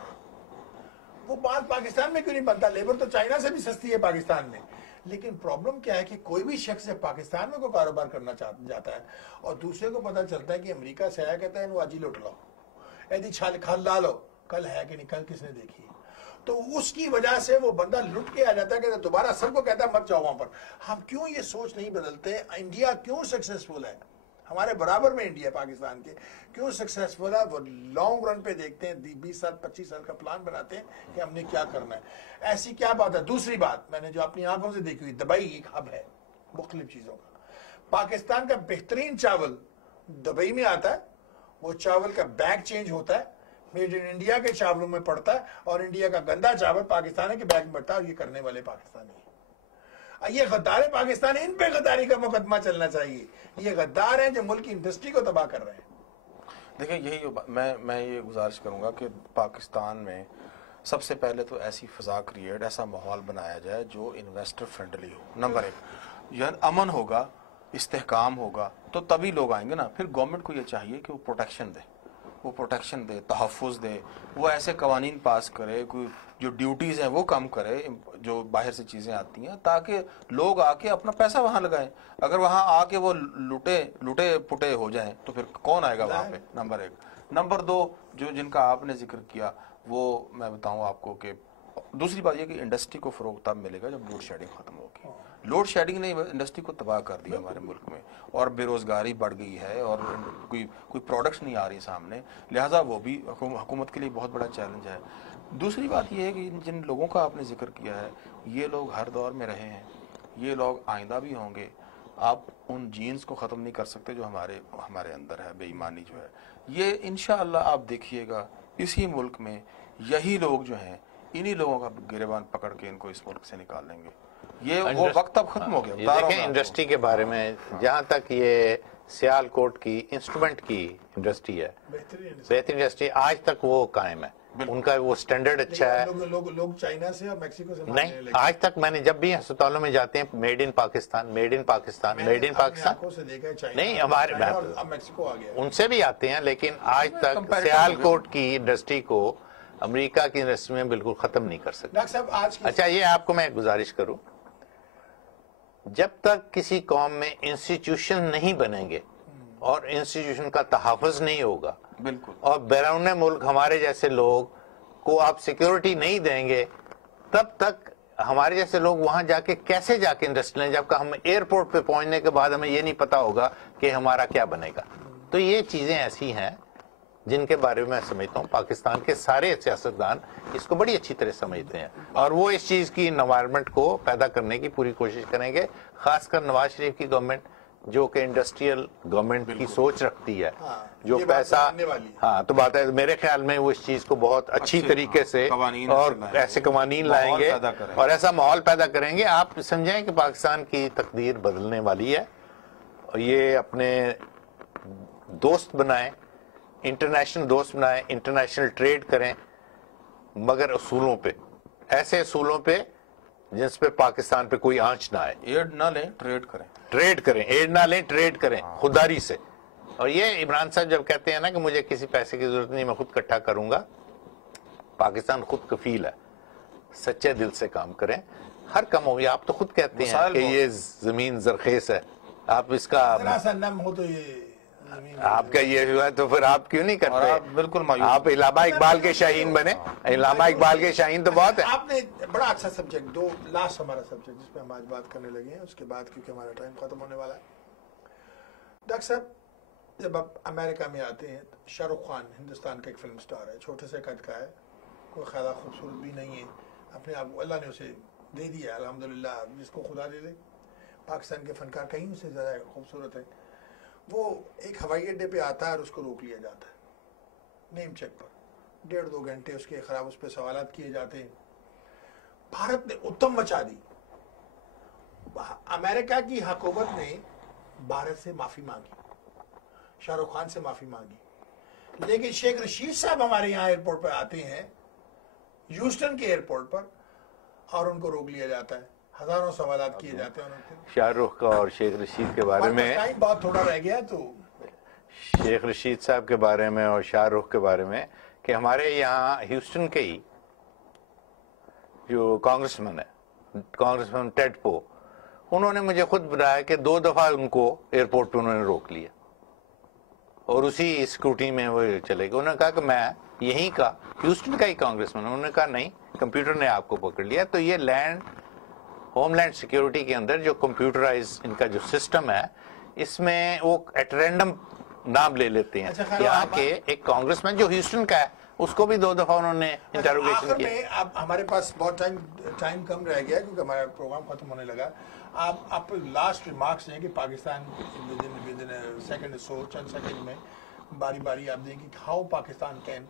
وہ بات پاکستان میں کیوں نہیں بنتا؟ لیبر تو چائنا سے بھی سستی ہے پاکستان میں. لیکن پرابلم کیا ہے کہ کوئی بھی شخص جب پاکستان میں کوئی کاروبار کرنا جاتا ہے اور دوسرے کو پتا چلتا ہے کہ امریکہ سے آیا، کہتا ہے انہوں آجی لوٹ لو، ایدی چھال کھال لا لو، کل ہے کہ نہیں، کل کس نے دیکھی. تو اس کی وجہ سے وہ بندہ لٹ کے آ جاتا ہے، کہ دوبارہ سب کو کہتا ہے مت جاؤ وہاں پر. ہم کیوں یہ سوچ نہیں بدلتے؟ انڈیا کیوں سکسیسفل ہے؟ ہمارے برابر میں انڈیا پاکستان کے کیوں سکسیسفل ہے؟ وہ لانگ رن پہ دیکھتے ہیں، 20 سال 25 سال کا پلان بناتے ہیں کہ ہم نے کیا کرنا ہے. ایسی کیا بات ہے؟ دوسری بات میں نے جو اپنی آنکھوں سے دیکھی ہوئی، دبئی ایک ہب ہے مختلف چیزوں کا. پاکستان کا بہترین چاول دبئی میں آتا ہے، وہ چاول کا بیگ چینج ہوتا ہے، میڈ ان انڈیا کے چاولوں میں پڑتا ہے اور انڈیا کا گندا چاول پاکستان کے بیگ میں پڑتا ہے اور یہ کرنے والے پاکستانی ہیں. یہ غدار پاکستان ہے, ان پہ غداری کا مقدمہ چلنا چاہیے. یہ غدار ہیں جو ملک کی انڈسٹری کو تباہ کر رہے ہیں. دیکھیں یہی میں یہ گزارش کروں گا کہ پاکستان میں سب سے پہلے تو ایسی فضا کریٹ, ایسا ماحول بنایا جائے جو انویسٹر فرینڈلی ہو. نمبر 1 یعنی امن ہوگا, استحکام ہوگا تو تبھی لوگ آئیں گے نا. پھر گورنمنٹ کو یہ چاہیے کہ وہ پروٹیکشن دے, تحفظ دے, وہ ایسے قوانین پاس کرے, کوئی جو ڈیوٹیز ہیں وہ کم کرے, جو باہر سے چیزیں آتی ہیں, تاکہ لوگ آ کے اپنا پیسہ وہاں لگائیں. اگر وہاں آ کے وہ لوٹے پٹے ہو جائیں تو پھر کون آئے گا وہاں پہ؟ نمبر 1. نمبر 2 جن کا آپ نے ذکر کیا وہ میں بتاؤں آپ کو کہ دوسری بات یہ کہ انڈسٹری کو فروغ تب ملے گا جب لوڈ شیڈنگ ختم ہوگی. لوڈ شیڈنگ نے انڈسٹری کو تباہ کر دیا ہمارے ملک میں, اور بے روزگاری بڑھ گئی ہے اور کوئی پروڈکٹس نہیں آ رہی سامنے. لہٰذا وہ بھی حکومت کے لیے بہت بڑا چیلنج ہے. دوسری بات یہ ہے کہ جن لوگوں کا آپ نے ذکر کیا ہے یہ لوگ ہر دور میں رہے ہیں, یہ لوگ آئندہ بھی ہوں گے. آپ ان جینز کو ختم نہیں کر سکتے جو ہمارے اندر ہے, بے ایمانی جو ہے. یہ انشاءاللہ آپ دیکھیے گا اسی ملک میں یہی لوگ جو ہیں انہی لوگوں کا گریبان پکڑ کے ان کو اس ملک سے نکال لیں گے. یہ وہ وقت اب ختم ہو گیا. دیکھیں انڈسٹری کے بارے میں جہاں تک یہ سیال کوٹ کی انسٹرومنٹ کی انڈسٹری ہے, بہترین انڈسٹری, آج تک وہ قائم ہے. ان کا وہ سٹینڈرڈ اچھا ہے. لوگ چائنا سے اور میکسیکو سے نہیں, آج تک میں نے جب بھی ہسپتالوں میں جاتے ہیں made in Pakistan, made in Pakistan, made in Pakistan. نہیں ہمارے ان سے بھی آتے ہیں, لیکن آج تک سیال کوٹ کی انڈسٹری کو امریکہ کی انڈسٹری میں بالکل ختم نہیں کر سکتے. اچھا یہ آپ کو میں گزارش کروں, جب تک کسی قوم میں انسٹیٹیوشن نہیں بنیں گے اور انسٹیٹیوشن کا تحفظ نہیں ہوگا, بالکل, اور بیرون ملک ہمارے جیسے لوگ کو آپ سیکیورٹی نہیں دیں گے, تب تک ہمارے جیسے لوگ وہاں جا کے کیسے جا کے انڈسٹری لیں, جبکہ ہم ایئرپورٹ پہ پہنچنے کے بعد ہمیں یہ نہیں پتا ہوگا کہ ہمارا کیا بنے گا. تو یہ چیزیں ایسی ہیں جن کے بارے میں سمجھتا ہوں پاکستان کے سارے سیاستدان اس کو بڑی اچھی طرح سمجھتے ہیں, اور وہ اس چیز کی انوائرمنٹ کو پیدا کرنے کی پوری کوشش کریں گے, خاص کر نواز شریف کی گورنمنٹ جو کہ انڈسٹریل گورنمنٹ کی سوچ رکھتی ہے, جو پیسہ, ہاں تو بات ہے میرے خیال میں وہ اس چیز کو بہت اچھی طریقے سے اور ایسے قوانین لائیں گے اور ایسا ماحول پیدا کریں گے. آپ سمجھیں کہ پاکستان کی تقدیر بدلنے والی ہے, اور یہ اپنے دوست بنائیں, انٹرنیشنل دوست بنائیں, انٹرنیشنل ٹریڈ کریں, مگر اصولوں پہ, ایسے اصولوں پہ جس پہ پاکستان پہ کوئی آنچ نہ آئے. ایڈ نہ لیں, ٹریڈ کریں, ایڈ نہ لیں, ٹریڈ کریں خودداری سے. اور یہ عمران صاحب جب کہتے ہیں نا کہ مجھے کسی پیسے کی ضرورت نہیں, میں خود اکٹھا کروں گا, پاکستان خود کفیل ہے. سچے دل سے کام کریں, ہر کم ہوگی. آپ تو خود کہتے ہیں کہ یہ زمین زرخیز ہے, آپ اس کا آپ کا یہ ہوا تو پھر آپ کیوں نہیں کرتے؟ بالکل, آپ علامہ اقبال کے شاہین بنے. علامہ اقبال کے شاہین تو بہت ہے. آپ نے بڑا اچھا سبجیکٹ, دو لاسٹ ہمارا سبجیکٹ جس پہ ہم آج بات کرنے لگے ہیں, اس کے بعد کیونکہ ہمارا ٹائم ختم ہونے والا ہے. ڈاکٹر صاحب جب آپ امریکہ میں آتے ہیں, شاہ رخ خان ہندوستان کا ایک فلم سٹار ہے, چھوٹے سے قد کا ہے, کوئی خیال خوبصورت بھی نہیں ہے, اپنے آپ کو اللہ نے اسے دے دیا الحمدللہ, جس کو خدا دے دے. پاکستان کے فنکار کہیں سے زیادہ خوبصورت ہے. وہ ایک ہوائی اڈے پہ آتا ہے اور اس کو روک لیا جاتا ہے نیم چیک پر, 1.5-2 گھنٹے اس کے خراب اس پہ سوالات کیے جاتے ہیں. بھارت نے اتم مچا دی. امریکہ کی حکومت نے بھارت سے معافی مانگی, شاہ رخ خان سے معافی مانگی, لیکن شیخ رشید صاحب ہمارے یہاں ایئرپورٹ پہ آتے ہیں, ہیوسٹن کے ایئرپورٹ پر, اور ان کو روک لیا جاتا ہے. ہزاروں سوالات کیے جاتے ہیں. شاہ رخ کا اور شیخ رشید کے بارے میں بہت تھوڑا رہ گیا, تو شیخ رشید صاحب کے بارے میں اور شاہ رخ کے بارے میں کہ ہمارے یہاں ہیوسٹن کے ہی جو کانگریس مین ہے, کانگریس مین ٹیڈ پو, انہوں نے مجھے خود بتایا کہ 2 دفعہ ان کو ایئرپورٹ پہ انہوں نے روک لیا اور اسی اسکروٹی میں وہ چلے گئے. انہوں نے کہا کہ میں یہیں کا ہیوسٹن کا ہی کانگریس مین. انہوں نے کہا نہیں, کمپیوٹر نے آپ کو پکڑ لیا. تو یہ ہوم لینڈ سیکیورٹی کے اندر جو کمپیوٹرائز ان کا جو سسٹم ہے, اس میں وہ ایٹ رینڈم نام لے لیتے ہیں. یہاں کے ایک کانگریس مین جو ہیوسٹن کا ہے, اس کو بھی 2 دفعہ انہوں نے انٹروگیشن کیا. اب ہمارے پاس بہت ٹائم کم رہ گیا کیونکہ ہمارا پروگرام ختم ہونے لگا. آپ لاسٹ ریمارکس ہیں کہ پاکستان سیکنڈ سو چند سیکنڈ میں باری باری آپ دیں کہ how Pakistan can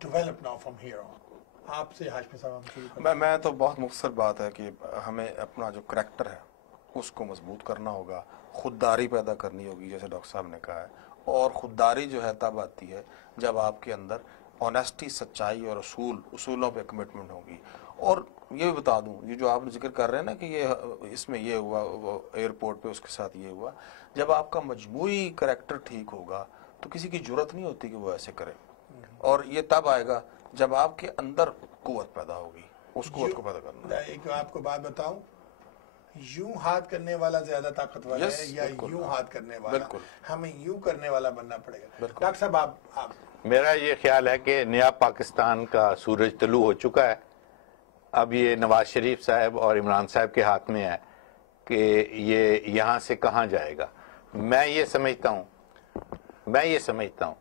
develop now from here on. آپ سے ہاشمی صاحب ہم شروع کریں. میں تو بہت مختصر بات ہے کہ ہمیں اپنا جو کریکٹر ہے اس کو مضبوط کرنا ہوگا, خودداری پیدا کرنی ہوگی جیسے ڈاکٹر صاحب نے کہا ہے, اور خودداری جو ہے تب آتی ہے جب آپ کے اندر آنیسٹی, سچائی اور اصولوں پہ کمٹمنٹ ہوگی. اور یہ بھی بتا دوں, یہ جو آپ ذکر کر رہے ہیں نا کہ یہ اس میں یہ ہوا, وہ ایئرپورٹ پہ اس کے ساتھ یہ ہوا, جب آپ کا مجموعی کریکٹر ٹھیک ہوگا تو کسی کی جرت نہیں ہوتی کہ وہ ایسے کرے, اور یہ تب آئے گا جب آپ کے اندر قوت پیدا ہوگی. اس قوت کو پیدا کرنا. ایک آپ کو بات بتاؤں, یوں ہاتھ کرنے والا زیادہ طاقتور ہے یا یوں ہاتھ کرنے والا؟ ہمیں یوں کرنے والا بننا پڑے گا. ڈاکٹر صاحب آپ میرا یہ خیال ہے کہ نیا پاکستان کا سورج طلوع ہو چکا ہے. اب یہ نواز شریف صاحب اور عمران صاحب کے ہاتھ میں ہے کہ یہ یہاں سے کہاں جائے گا. میں یہ سمجھتا ہوں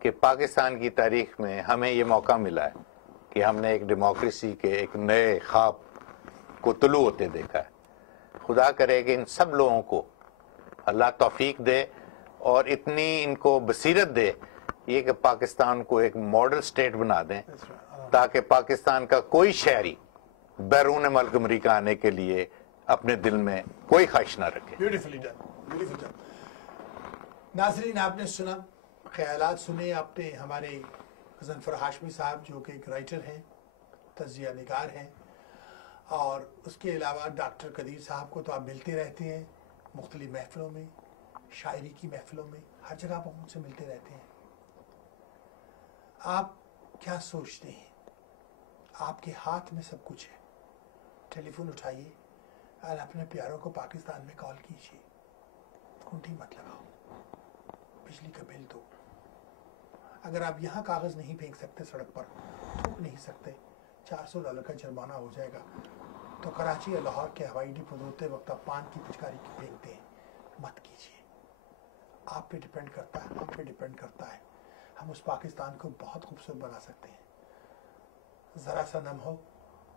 کہ پاکستان کی تاریخ میں ہمیں یہ موقع ملا ہے کہ ہم نے ایک ڈیموکریسی کے ایک نئے خواب کو طلوع ہوتے دیکھا ہے. خدا کرے کہ ان سب لوگوں کو اللہ توفیق دے اور اتنی ان کو بصیرت دے یہ کہ پاکستان کو ایک ماڈل سٹیٹ بنا دیں, تاکہ پاکستان کا کوئی شہری بیرون ملک امریکہ آنے کے لیے اپنے دل میں کوئی خواہش نہ رکھے. Beautifully done. ناظرین, آپ نے سنا, خیالات سنے آپ نے ہمارے غضنفر ہاشمی صاحب جو کہ ایک رائٹر ہیں, تجزیہ نگار ہیں, اور اس کے علاوہ ڈاکٹر قدیر صاحب کو تو آپ ملتے رہتے ہیں مختلف محفلوں میں, شاعری کی محفلوں میں, ہر جگہ آپ ان سے ملتے رہتے ہیں. آپ کیا سوچتے ہیں؟ آپ کے ہاتھ میں سب کچھ ہے. ٹیلی فون اٹھائیے اور اپنے پیاروں کو پاکستان میں کال کیجیے. کنٹی مت لگاؤ, بجلی کا بل دو. اگر آپ یہاں کاغذ نہیں پھینک سکتے, سڑک پر تھوک نہیں سکتے, $400 کا جرمانہ ہو جائے گا. تو کراچی اور لاہور کے ہوائی اڈے پر ہوتے وقت آپ پان کی پچکاری کی پھینکتے ہیں. مت کیجیے. آپ پہ ڈیپینڈ کرتا ہے, ہم پہ ڈیپینڈ کرتا ہے. ہم اس پاکستان کو بہت خوبصورت بنا سکتے ہیں. ذرا سا نم ہو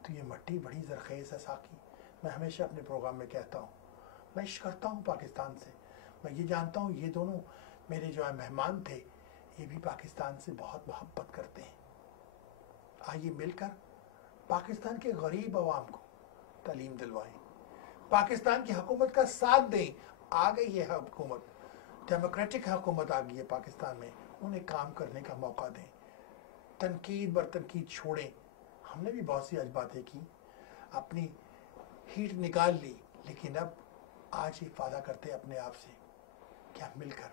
تو یہ مٹی بڑی زرخیز ہے ساقی. میں ہمیشہ اپنے پروگرام میں کہتا ہوں, میں عشق کرتا ہوں پاکستان سے. میں یہ جانتا ہوں یہ دونوں میرے جو مہمان تھے یہ بھی پاکستان سے بہت محبت کرتے ہیں. آئیے مل کر پاکستان کے غریب عوام کو تعلیم دلوائیں, پاکستان کی حکومت کا ساتھ دیں. آ گئی ہے حکومت, ڈیموکریٹک حکومت آ گئی ہے پاکستان میں, انہیں کام کرنے کا موقع دیں. تنقید بر تنقید چھوڑیں. ہم نے بھی بہت سی آج باتیں کی, اپنی ہیٹ نکال لی, لیکن اب آج یہ وعدہ کرتے اپنے آپ سے کہ ہم مل کر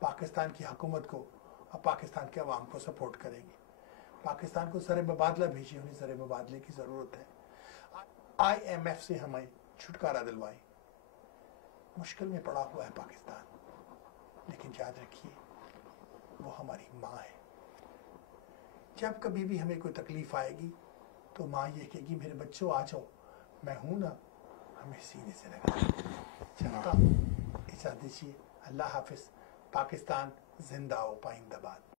پاکستان کی حکومت کو اور پاکستان کے عوام کو سپورٹ کریں گے. پاکستان کو زر مبادلہ بھیجیے, انہیں زر مبادلے کی ضرورت ہے. IMF سے ہمیں چھٹکارا دلوائیں. مشکل میں پڑا ہوا ہے پاکستان, لیکن یاد رکھیے وہ ہماری ماں ہے. جب کبھی بھی ہمیں کوئی تکلیف آئے گی تو ماں یہ کہے گی میرے بچوں آ جاؤ, میں ہوں نا. ہمیں سینے سے لگا. چلتا ہوں, اجازت دیجیے. اللہ حافظ. پاکستان زندہ ہو, پائندہ باد.